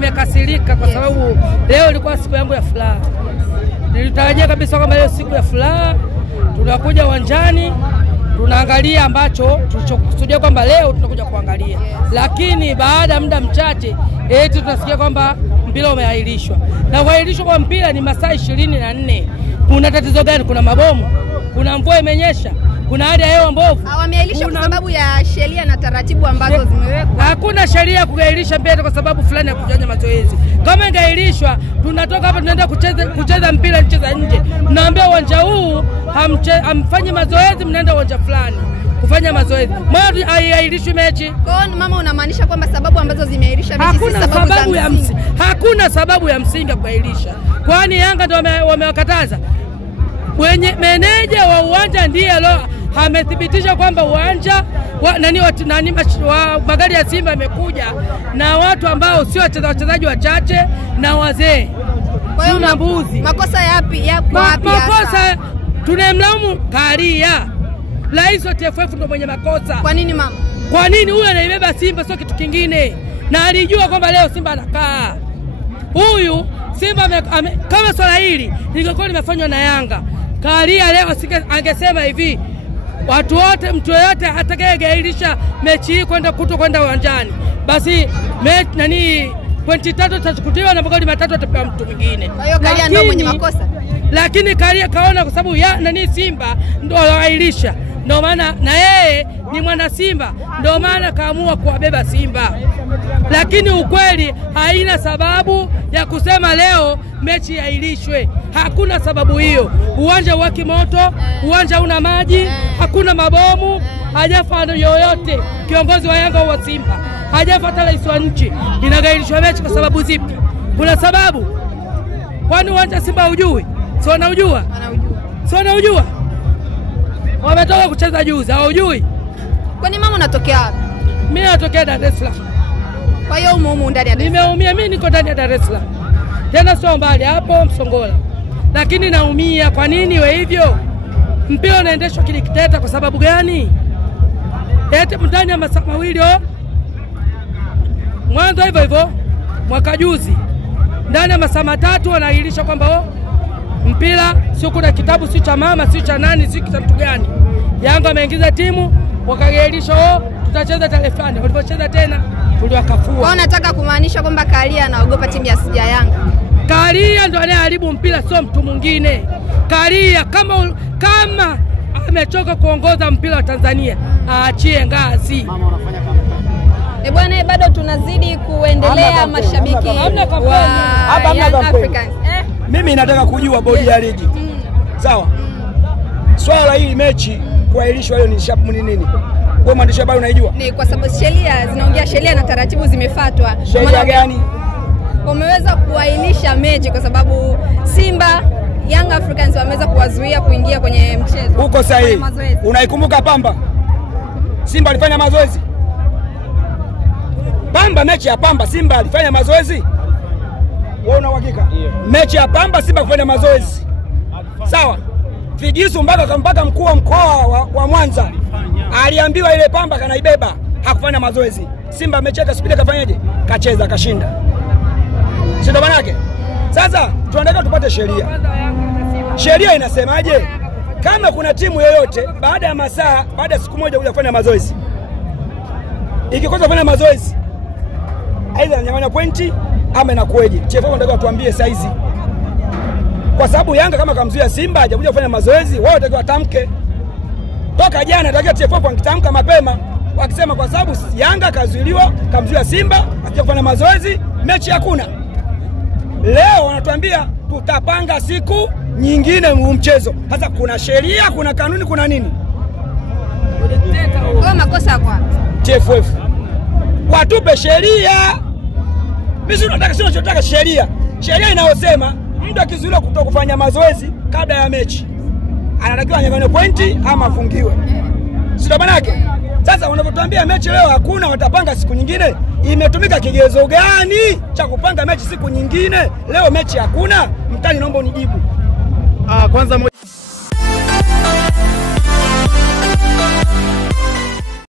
nimekasirika kwa sababu leo ilikuwa siku yangu ya furaha. Nilitarajia kabisa kwamba leo siku ya furaha tunakuja uwanjani tunaangalia ambacho tulichokusudia kwamba leo tunakuja kuangalia. Lakini baada ya muda mchache eti tunasikia kwamba mpira umeahirishwa. Na kuahirishwa kwa mpira ni masaa 24. Kuna tatizo gani? Kuna mabomu? Kuna mvua imenyesha? Kuna hali ya hewa mbovu? Wameahirishwa kwa sababu ya sheria na taratibu ambazo zimewekwa. Hakuna sheria ya kuahirisha mpira kwa sababu fulani ya kufanya mazoezi. Kama ingeahirishwa, tunatoka hapa tunaenda kucheza mpira ncheza nje. Mnaambia uwanja huu hamfanyi mazoezi, mnaenda uwanja fulani kufanya mazoezi. Mbona haihirishwi mechi? Kwa hiyo mama unamaanisha kwamba sababu ambazo zimeahirisha mechi si sababu ya msingi. Hakuna sababu ya msingi kuahirisha. Kwani Yanga ndio wamewakataza? Mwenye meneja wa uwanja ndiye leo amethibitisha kwamba uwanja magari ya Simba yamekuja na watu ambao sio wachezaji wachache na wazee. Kwa hiyo na mbuzi. Makosa yapi wapi? Makosa tunemlaumu Karia. Rais wa TFF ndio mwenye makosa. Kwa nini mama? Kwa nini huyu anaibeba Simba sio kitu kingine? Na alijua kwamba leo Simba anakaa. Huyu Simba kama swala hili lingekuwa limefanywa na Yanga, Karia leo angesema hivi, watu wote, mtu yote atakayeahirisha mechi hii kwenda uwanjani, basi pointi 3 zitachukuliwa na magoli 3 atapewa mtu mwingine. Kwa hiyo Karia ndio mwenye makosa. Lakini Karia kaona kwa sababu Simba ndio aliahirisha. Ndio maana na yeye ni mwana Simba, ndio maana kaamua kuwabeba Simba. Lakini ukweli haina sababu ya kusema leo mechi iahirishwe. Hakuna sababu hiyo. Uwanja waki moto, uwanja una maji, hakuna mabomu, hajafa yoyote. Kiongozi wa Yanga wa Simba hajafa hata rais wa nchi. Inaahirishwa mechi kwa sababu zipi? Kuna sababu? Kwani uwanja Simba hujui? Sio anaujua? Sio anaujua? Wametoka kucheza juzi, hawajui. Kwani mama unatokea wapi? Mimi natokea Dar es Salaam. Kwa hiyo umo ndani ya Dar es Salaam. Nimeumia, mimi niko ndani ya Dar es Salaam. Tena sio mbali hapo Msongola. Lakini naumia. Kwa nini iwe hivyo? Mpira unaendeshwa kidikteta kwa sababu gani? Eti ndani ya masaa mawili mwanzo hivyo mwaka juzi ndani ya masaa 3 wanaahirisha kwamba mpira sio kuna kitabu si cha mama si cha nani si cha mtu gani. Yanga ameingiza timu wakaahirisha tutacheza tarehe fulani. Walipocheza tena tuliwakafua. Wao nataka kumaanisha kwamba Karia anaogopa timu ya Yanga. Karia ndo anayeharibu mpira, sio mtu mwingine. Karia kama amechoka kuongoza mpira wa Tanzania, aachie ngazi. Mama unafanya kampeni. Bwana bado tunazidi kuendelea mashabiki wa Young Africans. Mimi nataka kujua bodi ya ligi. Sawa? Swala hili mechi kuahirishwa leo ni nini? Wewe mwandishi habari unaijua? Ni kwa sababu sheria na taratibu zimefuatwa. Sheria gani? Wameweza kuahirisha mechi kwa sababu Simba Young Africans wameweza kuwazuia kuingia kwenye mchezo. Uko sahihi. Unaikumbuka Pamba? Simba alifanya mazoezi? Pamba, mechi ya Pamba Simba alifanya mazoezi? Wewe una uhakika? Mechi ya Pamba Simba kufanya mazoezi. Sawa? Figisu mpaka mkuu wa mkoa wa Mwanza aliambiwa ile Pamba kanaibeba, hakufanya mazoezi. Simba amecheka spidi kafanyaje? Kacheza kashinda. Si ndo manake? Sasa tunataka tupate sheria. Sheria inasemaje? Kama kuna timu yoyote baada ya siku moja kuja kufanya mazoezi, ikikosa kufanya mazoezi, aidha ananyang'anya pointi ama inakueje? TFF wanataka tuambie saizi. Kwa sababu Yanga kama kamzuia Simba hajakuja kufanya mazoezi, wao wanataka watamke. Toka jana nataka TFF wangetamka mapema wakisema kwa sababu Yanga kamzuia Simba asije kufanya mazoezi, mechi hakuna. Leo wanatuambia tutapanga siku nyingine mchezo. Sasa kuna sheria, kuna kanuni, kuna nini? Kwa makosa kwa TFF watupe sheria. Mimi nataka sheria. Sheria inayosema mtu akizuiliwa kutoka kufanya mazoezi kabla ya mechi anatakiwa anyang'anywe pointi ama afungiwe. Sio manake? Sasa unapotuambia mechi leo hakuna, watapanga siku nyingine, imetumika kigezo gani cha kupanga mechi siku nyingine? Leo mechi hakuna, mtani naomba unijibu. Kwanza